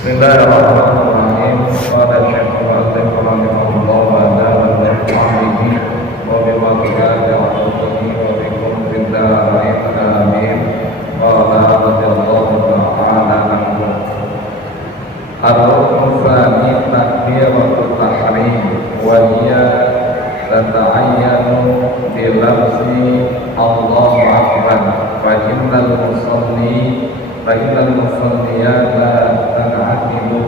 Bismillahirrahmanirrahim. Qala Syekh Mu'adzim rahimahullah wa ta'ala bihamdihi wa biwaqtihi wa bikum billahi amin. Qala radhiyallahu ta'ala anhu. Ar-ruknu tsani takbiratul tahrim wa hiya tata'ayyanu bi lafzi Allahu akbar fa innal musalli la tan'aqidu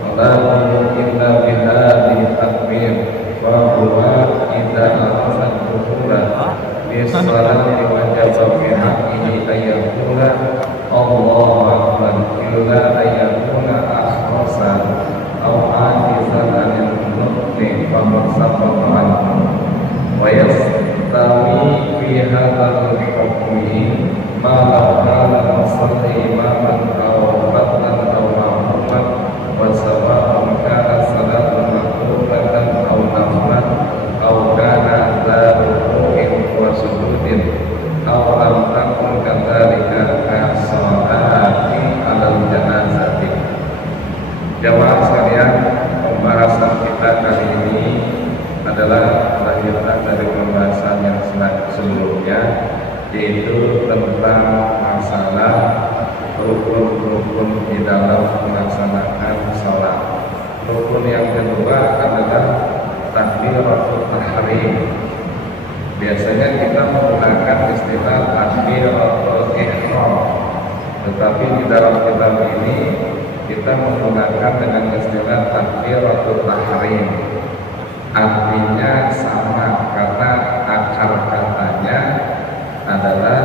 salatu illa bihadhihi takbir wa huwa idza arada dukhula bi salati wajaba fi haqqihi ayyakula Allahu akbar illa ayyakuna akhrasan aw ajizan anil nutqi fa masabaqa anhu wa yastawi fi hadzal hukmi ma la kana musalli imaman aw fatan aw ma'muman wa sawa'un kana salatu maqbulatan aw naflan aw kana la ruku'in wa sujudin aw lam takun kadzalika as-salati 'alal janazati. Jamaah sekalian, pembahasan kita kali ini adalah lanjutan dari pembahasan yang sebelumnya, yaitu tentang masalah rukun-rukun di dalam melaksanakan salat. Rukun yang kedua adalah takbiratul tahrim. Biasanya kita menggunakan istilah takbiratul ihram, tetapi di dalam kitab ini kita menggunakan dengan istilah takbiratul tahrim. Artinya sama karena akar katanya adalah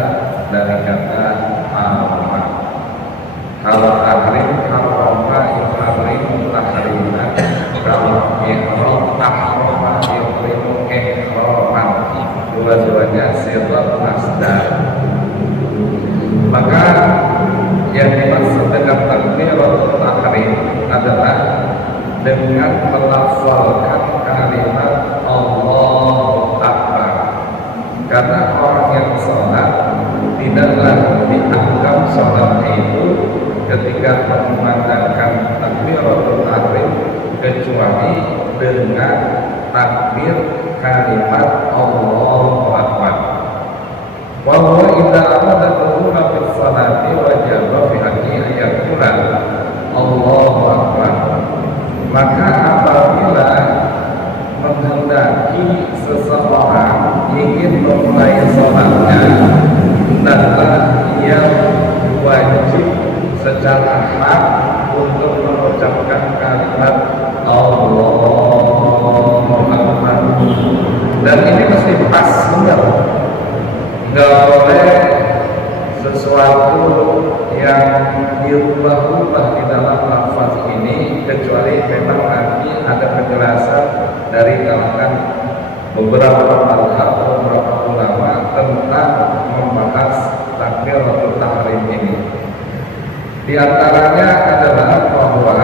dari kata harama. Kalau tahrim harama yuharrim tahrima, kalau ihram tahrama yuhrimu ihraman. Dua-duanya sifat masdar. Maka yang dimaksud dengan takbiratul tahrim adalah dengan melafalkan kalimat Allahu Akbar. Karena orang yang sholat tidaklah dianggap sholat itu ketika memandangkan takbiratul tahrim kecuali dengan takbir kalimat Allahu Akbar. Wa huwa idza arada dukhula fi sholati wajaba fi haqqihi ayyakula Allahu Akbar. Maka apabila menghendaki seseorang ingin memulai sholatnya, hendaklah ia wajib secara hak untuk mengucapkan kalimat Allahu Akbar. Dan ini mesti pas, enggak boleh sesuatu yang diubah-ubah di dalam lafaz ini, kecuali memang nanti ada penjelasan dari kalangan beberapa mazhab, beberapa ulama tentang membahas takbiratul tahrim ini. Di antaranya adalah bahwa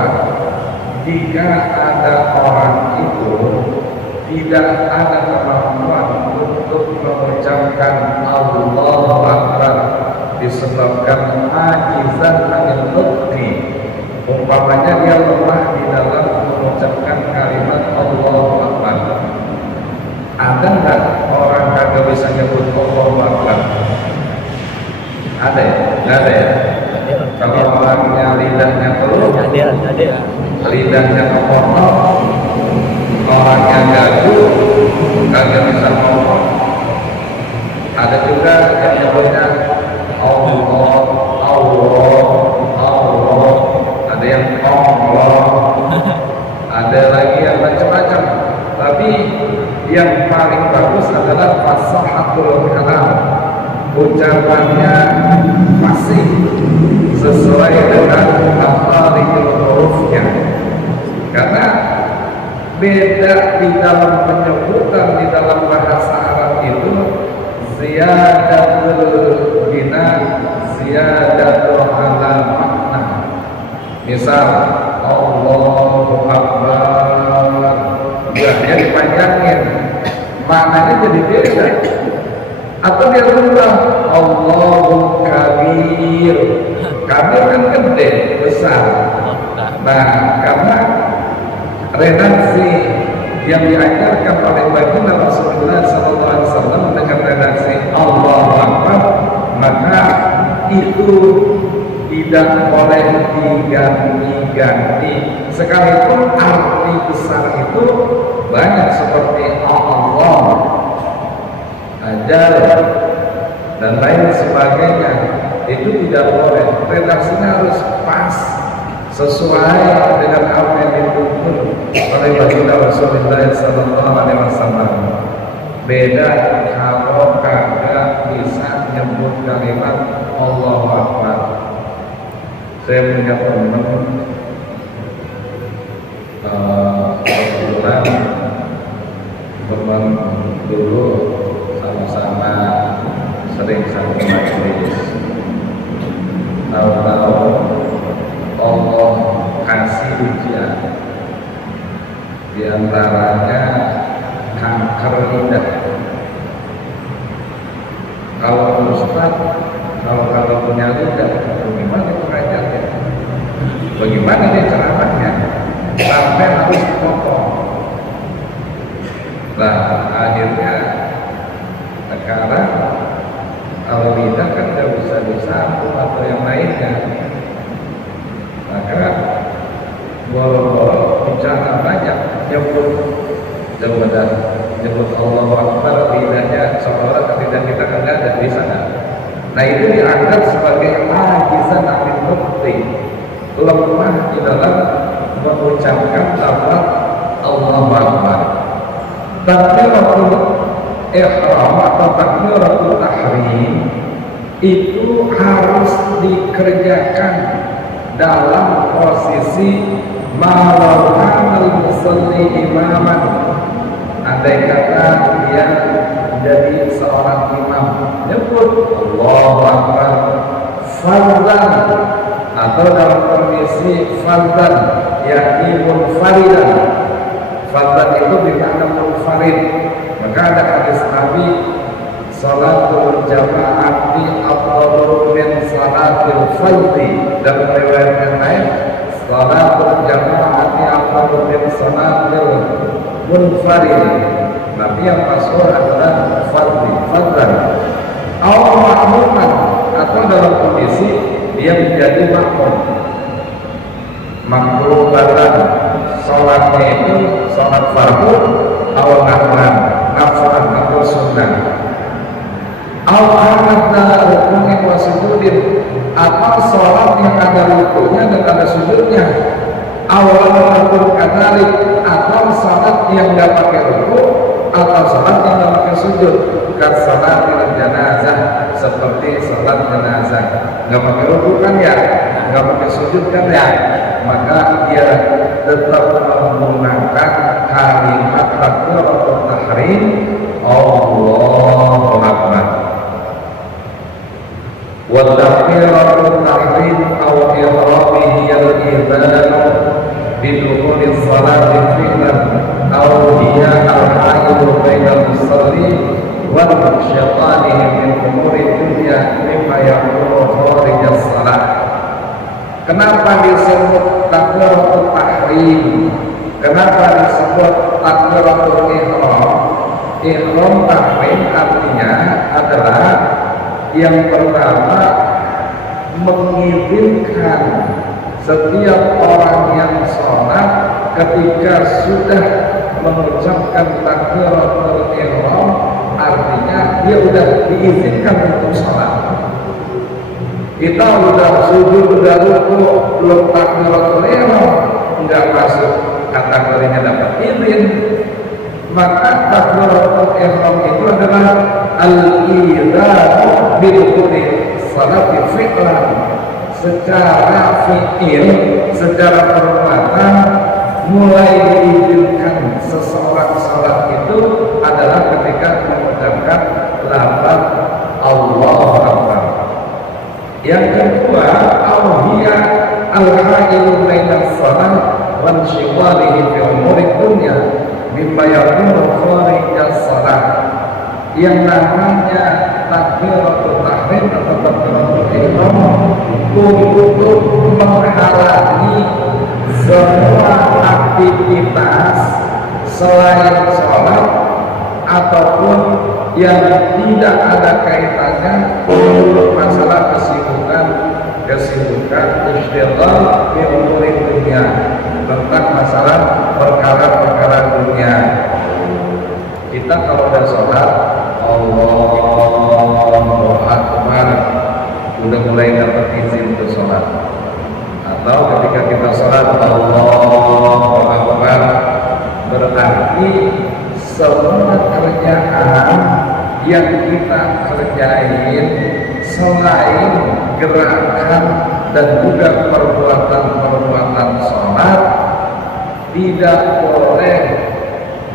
jika ada orang itu tidak ada kemampuan untuk mengucapkan Allahu Akbar disebabkan ajizan anil nutqi, umpamanya dia lemah di dalam mengucapkan kalimat Allahu Akbar. Ada nggak orang kagak bisa nyebut Allahu Akbar? Ada ya? Nggak ada ya? Kalau orangnya lidahnya keluh, lidahnya kepotong, orangnya gagu, kagak bisa ngomong. Ada juga yang nyebutnya Allah, ada yang Allah, ada lagi yang macam-macam. Tapi yang paling bagus adalah fasahatul kalam, ucapannya fasih sesuai dengan makhrajul hurufnya. Karena beda di dalam penyebutan di dalam bahasa Arab itu ziyadatul bina, ziyadatul ala makna. Misal Allahu Akbar, gahnya dipanjangin, maknanya jadi beda. Atau dia bilang Allahu Kabir, kabir kan gede, besar. Nah, karena redaksi yang diajarkan oleh baginda Rasulullah SAW dengan redaksi Allahu Akbar, maka itu tidak boleh diganti-ganti, sekalipun arti besar itu banyak seperti Allah, ajal, dan lain sebagainya. Itu tidak boleh, redaksinya harus pas sesuai dengan apa yang dituntut oleh baginda Rasulullah SAW. Beda kalau kagak bisa nyebut kalimat Allahu Akbar. Saya punya kebetulan teman dulu sama-sama sering satu majelis. Tahu-tahu Allah kasih ujian, di antaranya kanker lidah. Kalau Ustaz, kalau punya lidah, bagaimana pengajarnya? Bagaimana dia ceramahnya? Sampai harus dipotong. Nah, akhirnya sekarang kalau lidah kan tidak bisa disambung atau yang lainnya, maka boro-boro bicara banyak, nyebut Allahu Akbar, lidahnya seolah lidah kita kan nggak ada di sana. Nah, itu dianggap sebagai ajizan amin nukti, lemah di dalam mengucapkan lafaz Allahu Akbar. Takbiratul ihram atau takbiratul tahrim itu harus dikerjakan dalam posisi malakan al-musalli imaman. Andai kata dia menjadi seorang imam, nyebut Allahu Akbar fardan, atau dalam kondisi fardan yakni munfaridan. Fardan itu bermakna munfarid. Maka ada hadis Nabi, salatul jama'ati afdalu min salatil fardhi. Dalam riwayat yang lain, salatul jama'ati afdalu min salatil munfarid. Nabi yang masyhur adalah fardan. Atau makmuman, atau dalam kondisi dia menjadi makmum. Makrubatan, sholatnya itu sholat fardu atau naflan atau sunnah. Al-Qur'an rukunin wa sujudin, atau sholat yang ada rukunya dan ada sujudnya. Awal kadalik, atau sholat yang nggak pakai ruku atau sholat yang nggak pakai sujud. Bukan sholat jenazah, seperti sholat jenazah nggak pakai ruku kan ya, nggak pakai sujud kan ya, maka dia tetap menggunakan kalimat takbiratul tahrim Allahu Akbar. Wa takbiratul tahrim aw ihramihi al-idhan bidukhuli sholati fi'lan aw hiya al-ha'ilu bainal musalli wa syaitanihi min umuri dunya mimma yakunu kharijas shalah. Kenapa disebut takbiratul tahrim? Kenapa disebut takbiratul ihram? Ihram tahrim artinya adalah yang pertama mengizinkan setiap orang yang sholat ketika sudah mengucapkan takbiratul ihram, artinya dia sudah diizinkan untuk sholat. Kita udah sujud, udah ruku, belum takbiratul ihram, enggak masuk kategorinya dapat izin. Maka takbiratul ihram itu adalah al-idzanu bidukhuli sholati fi'lan, secara fi'il, secara perbuatan mulai diizinkan seseorang sholat itu adalah ketika mengucapkan lafaz Allahu Akbar. Yang kedua, awhiya al-ha'ilu bainas shalah wa insyigalihi fi umuri dunya mimma yakunu kharijas shalah. Yang namanya takbiratul tahrim atau takbiratul ihram untuk menghalangi selain sholat ataupun yang tidak ada kaitannya untuk masalah kesibukan istighfar di umur dunia, tentang masalah perkara-perkara dunia. Kita kalau udah sholat Allahu Akbar, udah mulai dapat izin untuk sholat. Atau ketika kita sholat Allahu Akbar, berarti semua kerjaan yang kita kerjain selain gerakan dan juga perbuatan-perbuatan sholat, tidak boleh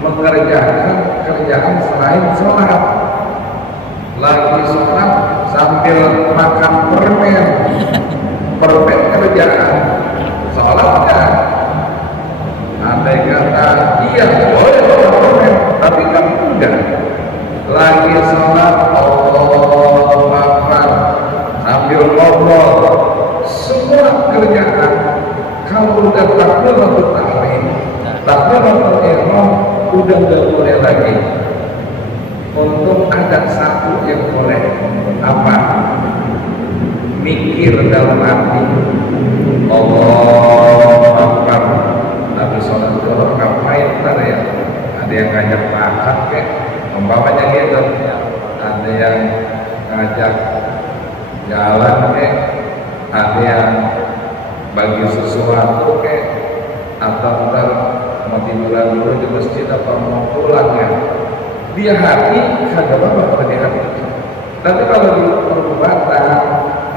mengerjakan kerjaan selain sholat. Lagi sholat sambil makan permen kerjaan sholat kan? Andai kata iya boleh makan permen, tapi kamu enggak. Lagi sholat Allahu Akbar sambil ngobrol, semua kerjaan kalau udah takbiratul tahrim, takbiratul ihram, udah nggak boleh lagi. Untuk ada satu yang boleh, apa? Mikir dalam hati Allahu Akbar. Tapi sholat itu ngapain ntar ya? Ada yang ngajak makan kek, umpamanya gitu. Ada yang ngajak jalan kek, ada yang bagi sesuatu kek, atau ntar mau tiduran dulu di masjid apa mau pulang ya. Dia hati kagak apa-apa pada hati. Tapi kalau di perbuatan,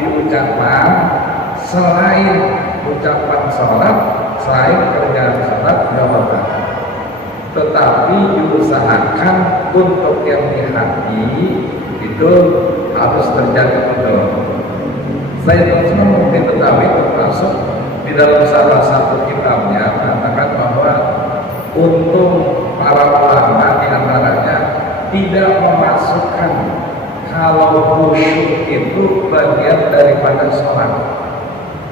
di ucapan, selain ucapan sholat, selain kerjaan sholat, nggak apa-apa. Tetapi diusahakan untuk yang di hati itu harus terjadi betul. Saya terus mungkin tetapi termasuk di dalam salah satu kitabnya mengatakan bahwa untuk para ulama diantaranya tidak memasukkan kalau khusyuk itu bagian daripada sholat.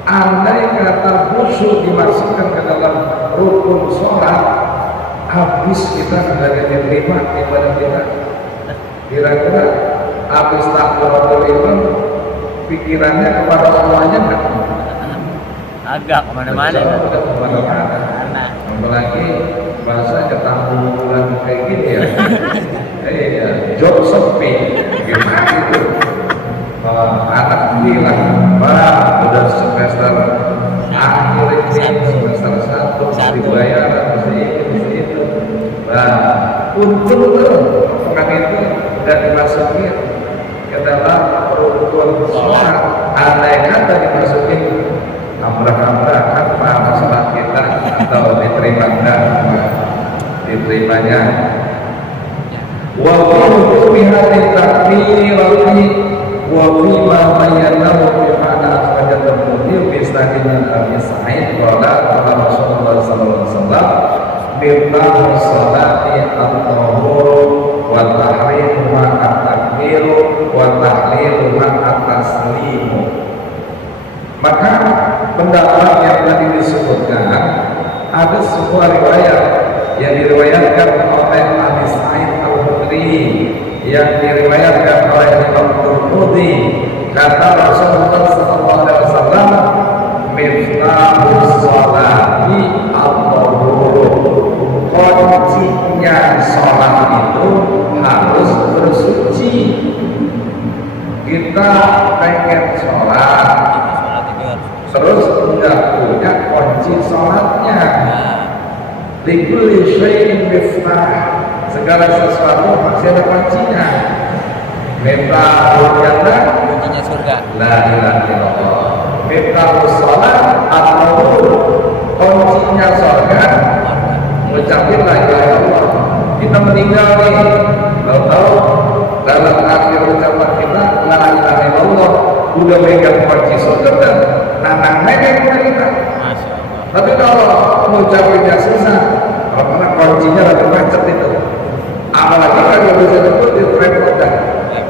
Andai kata khusyuk dimasukkan ke dalam rukun sholat, habis kita nggak diterima ibadah kita. Kira-kira habis takbiratul ihram pikirannya kepada Allahnya nggak? Agak kemana-mana. Apalagi bahasa ketanggung bulan kayak gini ya. Iya, job sepi. Gimana itu? Anak bilang, Pak, udah semester akhir ini, semester 1 dibayar mesti itu. Nah, untung tuh pekan itu udah dimasukin ke dalam rukun sholat. Andai kata dimasukin amrak-amrakan masalah kita atau diterima enggak diterimanya. Wa qulu fi hadhihi takbirati wa fi ma bayyanahu bi ma'na akhrajatul Bukhari bi isnadin Abi Sa'id qala Rasulullah sallallahu alaihi wasallam miftahu salati at-tahur wa tahrimu ma at-takbir wa tahlilu ma at-taslim. Maka pendapat yang tadi disebutkan ada sebuah riwayat yang diriwayatkan oleh Abi Sa'id Al-Khudri, yang diriwayatkan oleh Imam Tirmidzi, kata Rasulullah sallallahu alaihi wasallam miftahus sholati at-tahur, kuncinya sholat itu harus bersuci. Kita pengen sholat terus enggak punya kunci sholatnya. Likulli syai'in miftah, segala sesuatu masih ada kuncinya. Miftahul jannah, kuncinya surga. La ilaha illallah. Miftahus sholat at-tahur, kuncinya surga ngucapin la ilaha illallah. Kita meninggal nih, tahu-tahu dalam akhir ucapan kita la ilaha illallah, udah megang kunci surga kan? Nanang nenek kita. Tapi kalau mengucapinnya susah, karena kuncinya lagi macet itu. Apalagi kalau bisa disebut itu repot dah.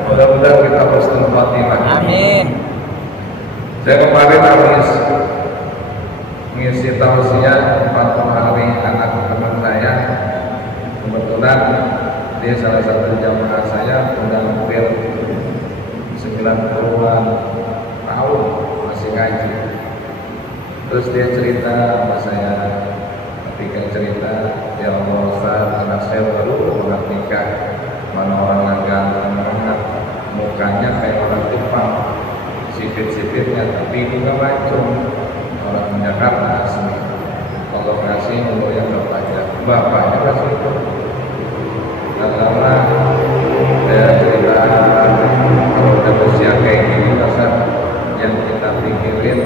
Mudah-mudahan kita husnul khotimah. Amin. Saya kemarin habis ngisi tausiah 40 hari anak teman saya kebetulan dia salah satu jamaah saya udah hampir 90-an tahun masih ngaji. Terus dia cerita sama saya, ketika cerita, ya Allah Ustaz, anak saya baru banget nikah, mana orang ganteng banget, mukanya kayak orang Jepang, sipit-sipitnya, tapi juga mancung, orang Jakarta asli. Kalau kasih mulanya bapaknya kasih itu. Dan lama saya cerita, kalau udah usia kayak gini, masa yang kita pikirin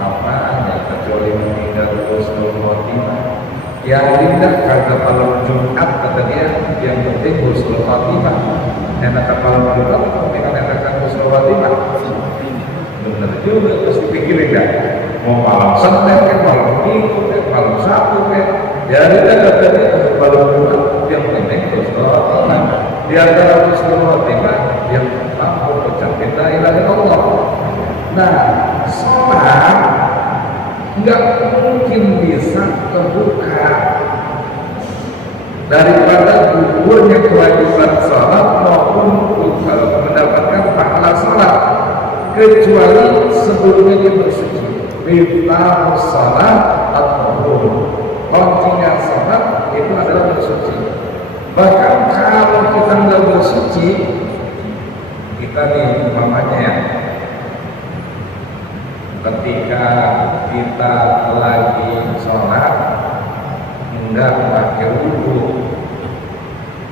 apa ya, kecuali meninggal husnul khotimah. Yang tidak kata kalau Jumat kata dia, yang penting husnul khotimah. Enak kalau Jumat, tapi kan enakan husnul khotimah. Bener juga, terus dipikirin kan, mau malam Senin kan, malam Minggu kan, malam Sabtu kan. Ya tidak kata dia kalau Jumat, yang penting husnul khotimah. Di antara husnul khotimah yang mampu mencapai la ilaha illallah. Nah, sholat nggak mungkin bisa terbuka daripada gugurnya kewajiban sholat maupun mendapatkan pahala sholat, kecuali sebelumnya dia bersuci. Miftahu sholat at-tahur, kuncinya sholat itu adalah bersuci. Bahkan kalau kita nggak bersuci, kita nih umpamanya ya, ketika kita lagi sholat enggak pakai wudu,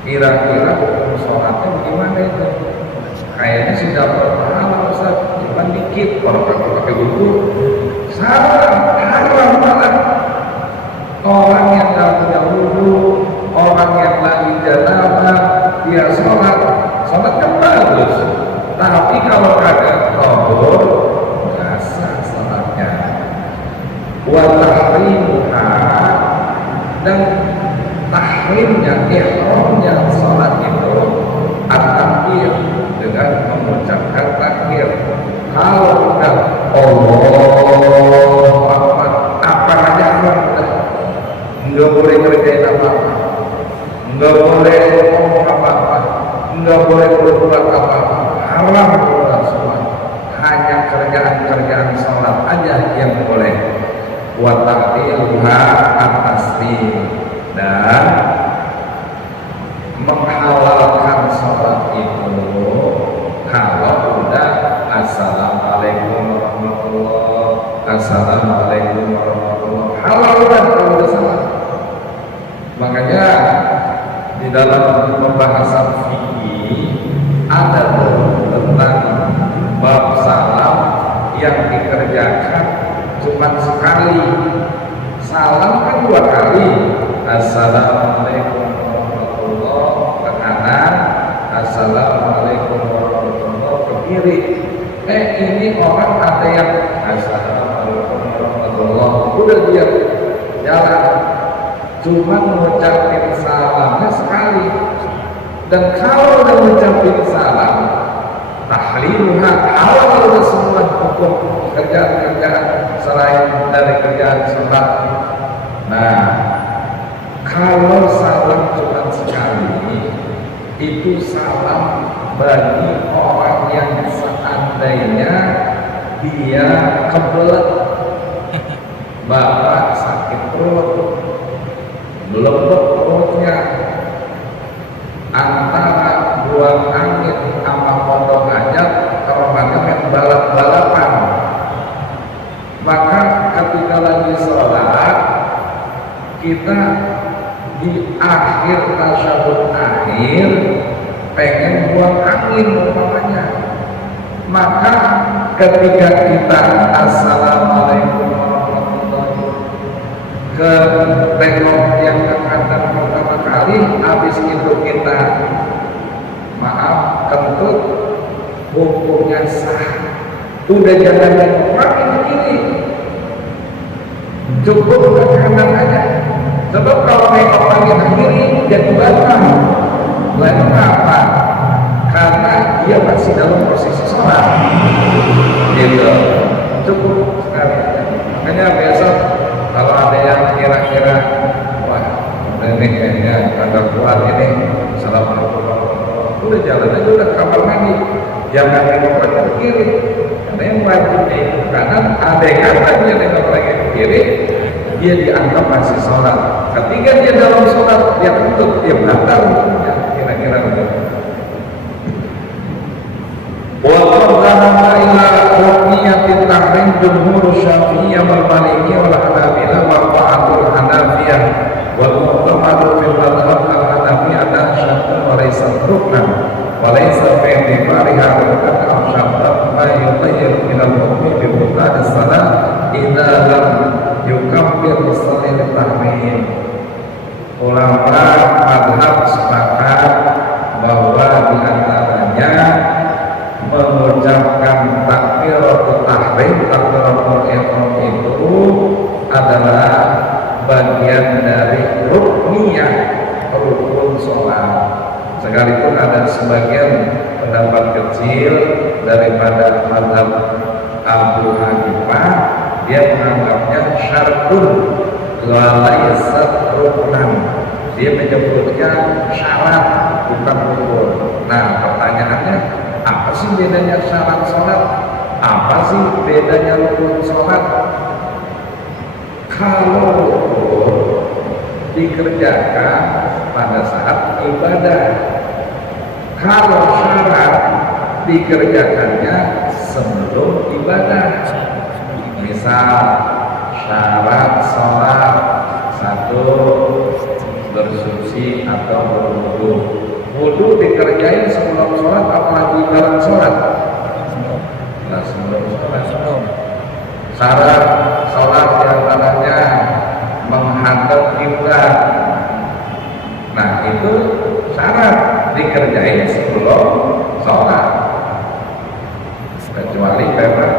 kira-kira hukum sholatnya bagaimana itu? Kayaknya sih dapat pahala Ustaz, cuma dikit kalau pakai wudu. Salah, haram banget. Orang yang nggak punya wudu, orang yang lagi janabah, dia sholat kan bagus. Tapi kalau kagak tahur, wa tahrimuha, dan tahrimnya, ihramnya salat itu at-takbir, dengan mengucapkan takbir. Kalau udah Allahu Akbar, apa aja haram, nggak boleh ngerjain apa-apa, nggak boleh ngomong apa-apa, nggak boleh berbuat apa-apa, haram semua. Hanya kerjaan-kerjaan salat aja yang boleh. Wa tahliluha at-taslim, dan menghalalkan sholat itu kalau udah assalamualaikum warahmatullah, assalamualaikum warahmatullah, halal kan kalau udah salat. Makanya di dalam pembahasan fikih ada tentang bab salam yang dikerjakan cuma sekali, salam kan 2 kali, assalamualaikum warahmatullahi ke kanan, assalamualaikum warahmatullahi ke kiri. Ini orang ada yang assalamualaikum warahmatullahi, udah dia jalan, cuma mengucapin salamnya sekali. Dan kalau udah mengucapin salam, tahliluha, halal udah semua hukum kerjaan-kerjaan selain dari kerjaan sholat. Nah, kalau salam cuma sekali, itu salam bagi orang yang seandainya dia kebelet, bapak sakit perut, belebek perutnya, antara buang angin sama pondok ajat, terbangnya main balap-balapan. Maka ketika lagi sholat, kita di akhir tasyahud akhir pengen buang angin umpamanya, maka ketika kita assalamualaikum warahmatullahi ke tengok yang ke kanan pertama kali, habis itu kita maaf kentut, hukumnya sah. Udah jangan yang begini, cukup ke kanan aja. Sebab kalau nengok lagi ke kiri jadi batal. Lalu apa? Karena dia masih dalam posisi sholat. Gitu. Cukup sekali. Makanya besok kalau ada yang kira-kira wah ini kayaknya ada jalan aja udah kamar mandi, jangan nengok lagi ke kiri, karena yang wajib nengok kanan, ada kata dia nengok lagi ke kiri, dia dianggap masih sholat. Ketika dia dalam sholat, dia tutup, dia batal hukumnya, kira-kira begitu. Wallahu ta'ala ila rukniyatit tahrim jumhur Syafi'iyah wal Malikiyah wal Hanabilah wa ba'dul Hanafiyah wal mu'tamadu fil madhhab al-Hanafiyah ada syartun wa laysa ruknan wa laysa fi i'tibariha ruknan aw syartan ma yughayyir min al-hukmi bi butlan as-salat idza lam yukaffir salil tahrim. Ulama madhab sepakat bahwa di antaranya mengucapkan takbiratul tahrim, takbiratul ihram itu adalah bagian dari rukniyah, rukun sholat. Sekalipun ada sebagian pendapat kecil daripada mazhab Abu Hanifah, dia menganggapnya syartun laisat ruknan. Dia menyebutnya syarat bukan rukun. Nah, pertanyaannya, apa sih bedanya syarat sholat? Apa sih bedanya rukun sholat? Kalau rukun dikerjakan pada saat ibadah, kalau syarat dikerjakannya sebelum ibadah. Misal syarat sholat satu, bersuci atau berwudu. Wudu dikerjain sebelum sholat apalagi dalam sholat? Nah, sebelum sholat. Syarat sholat diantaranya menghadap kiblat. Nah, itu syarat dikerjain sebelum sholat. Kecuali memang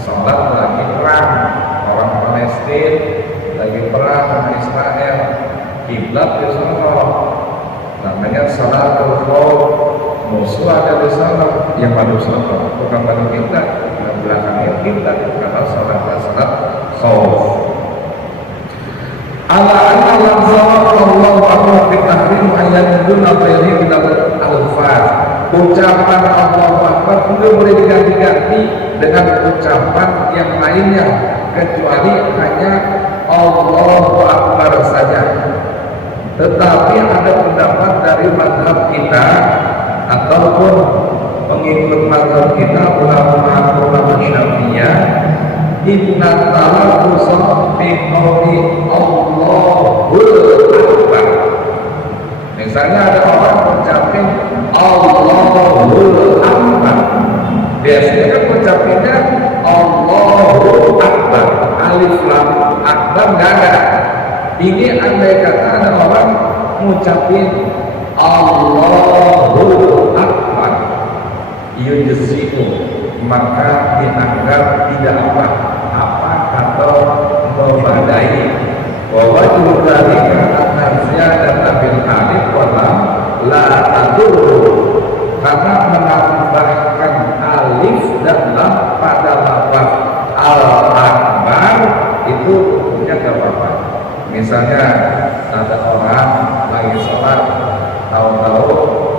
sholat lagi perang, orang Palestina lagi perang sama Israel, kiblat di sana. Namanya salatul khauf, musuh ada di sana, yang madu sholat bukan madu kiblat, yang belakangnya kiblat karena salat khauf. Ala anna lafzah Allahu akbar fi tahrim ayat dun ghairi min al-alfaz. Ucapan Allahu akbar itu boleh diganti-ganti dengan ucapan yang lainnya kecuali hanya Allahu akbar saja. Tetapi ada pendapat dari mazhab kita ataupun pengikut mazhab kita ulama Syafi'iyah, inna talaffuza bi qouli Allahul akbar. Misalnya ada orang mengucapkan Allahul akbar, biasanya kan mengucapkannya Allahu akbar, alif lam akbar nggak ada. Ini andai kata ada orang mengucapin Allahu akbar yujzi'u, maka dianggap tidak apa atau memadai. Wa wajhu dzalika anna ziyadata bil alif wa lam la tadur, karena menambahkan alif dan lam pada lafaz al-akbar itu hukumnya tidak apa-apa. Misalnya ada orang lagi sholat, tahu-tahu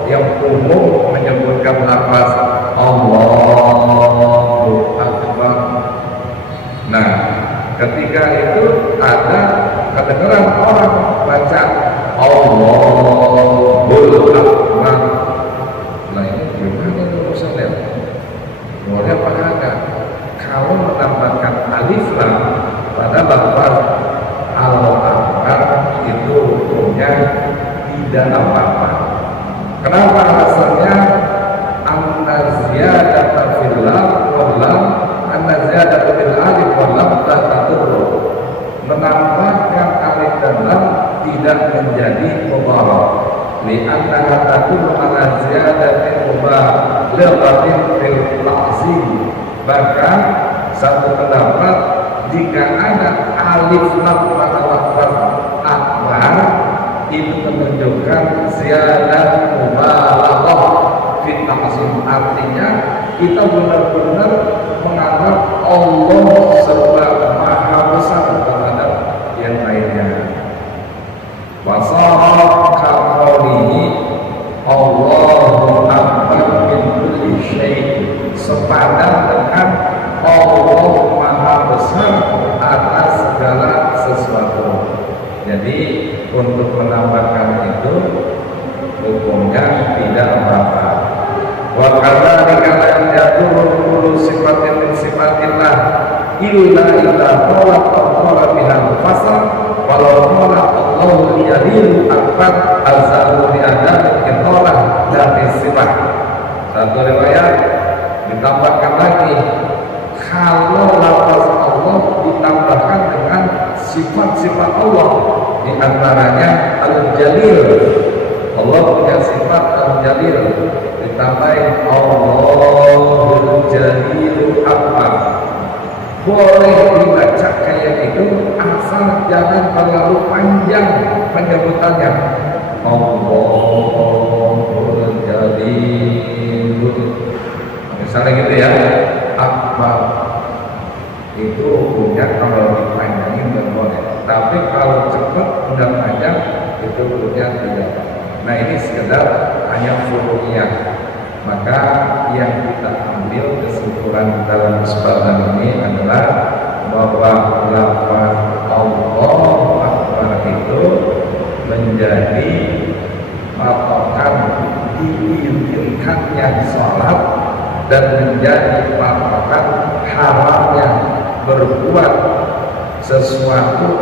yang umum menyebutkan lafaz Allahu akbar. Nah, ketika itu ada kedengaran orang baca Allahul akbar. Nah, ini gimana itu urusannya? Boleh apa enggak? Kalau menambahkan alif lam pada lafaz Al-Akbar itu hukumnya tidak apa-apa. Kenapa? Alasannya anna ziyadata fil lam wal lam, anna ziyadata fil alif wal lam la tadur. Menambahkan alif dan lam tidak menjadi mudharar. Li'annaha tadur ala ziyadati mubalaghatin fil ta'zim. Bahkan satu pendapat, jika ada alif lam pada lafaz akbar, itu menunjukkan ziyadah mubalaghah fi ta'zim. Artinya kita benar-benar menganggap Allah serba maha besar terhadap yang lainnya. Wa sahha qawlihi Allahu sepadan dengan Allah Maha Besar atas segala sesuatu. Jadi untuk menambahkan itu hukumnya tidak apa-apa. Wa kadzalika la yadurru kullu sifatin min sifatillah illa idza qala biha fasal walau qala Allahu yadilu akbar azalu li adam qala dari sifat. Satu riwayat ditambahkan lagi, kalau lafaz Allah ditambahkan dengan sifat-sifat Allah, di antaranya Al-Jalil. Allah punya sifat Al-Jalil, ditambahin Allahul Jalil apa? Boleh dibaca kayak itu asal jangan terlalu panjang penyebutannya. Allahul Jalil, misalnya gitu ya, akbar. Itu hukumnya kalau dipanjangin nggak boleh. Tapi kalau cepat udah panjang itu hukumnya tidak. Nah ini sekedar hanya furu'iyah. Maka yang kita ambil kesimpulan dalam kesempatan ini adalah bahwa lafaz Allahu Akbar itu menjadi patokan diizinkannya sholat dan menjadi patokan haramnya berbuat sesuatu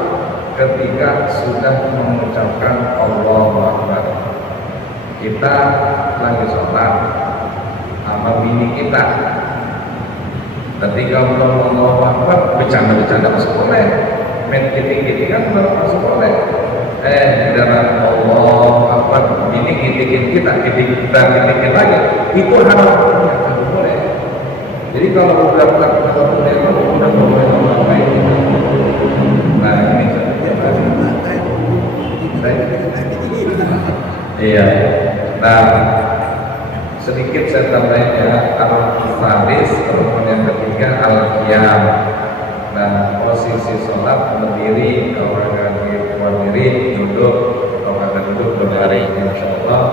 ketika sudah mengucapkan Allahu Akbar. Kita lagi sholat sama bini kita, ketika Allahu Akbar bercanda-bercanda masuk boleh, main kiting-kiting kan masuk boleh. Dalam Allahu Akbar bini kiting kita kiting lagi, itu haram, tidak boleh. Jadi kalau udah boleh, udah boleh ngapain? Nah ini iya. Nah sedikit saya tambahin ya, al-faris rukun yang ketiga al-qiyam. Nah posisi sholat berdiri, kalau lagi berdiri, duduk, kalau kagak duduk berbaring. Insyaallah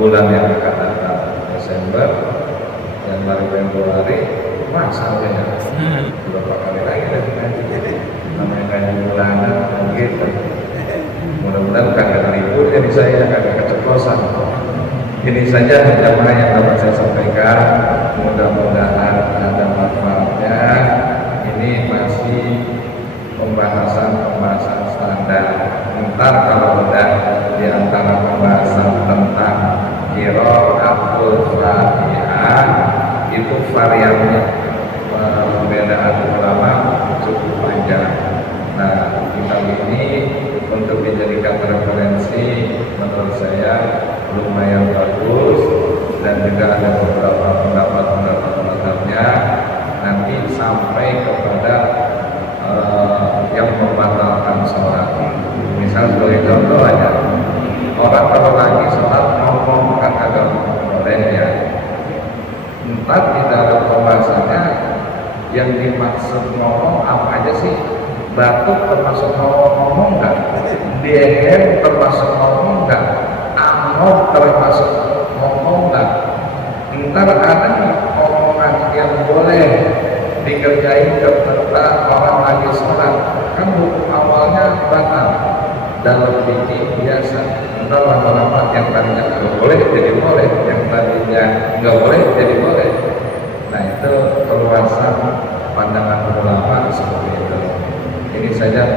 bulan yang akan datang Desember, Januari, Februari, masalahnya beberapa kali lagi nanti namanya kayak bulanan gitu. Mudah-mudahan kagak libur, jadi saya kagak keceplosan. Ini saja jamaah yang dapat saya sampaikan. Mudah-mudahan ada manfaatnya. Ini masih pembahasan standar. Ntar kalau udah di antara pembahasan tentang qiraatul Fatihah, itu variannya perbedaan ulama cukup panjang. Nah, kitab ini untuk dijadikan referensi menurut saya lumayan bagus, dan juga ada beberapa pendapat-pendapatnya nanti sampai kepada yang membatalkan sholat. Misal sebagai contoh aja, orang kalau lagi sholat ngomong kan agak boleh ya. Entar di dalam pembahasannya yang dimaksud ngomong apa aja sih? Batuk termasuk ngomong nggak? Dehem termasuk ngomong nggak? Angop termasuk ngomong nggak? Ntar ada omongan yang boleh dikerjain ketika orang lagi sholat, kan hukum awalnya batal dalam fikih biasa. Ntar lama-lama yang tadinya nggak boleh jadi boleh, yang tadinya nggak boleh jadi boleh. Nah itu keluasan pandangan ulama seperti itu. Ini saja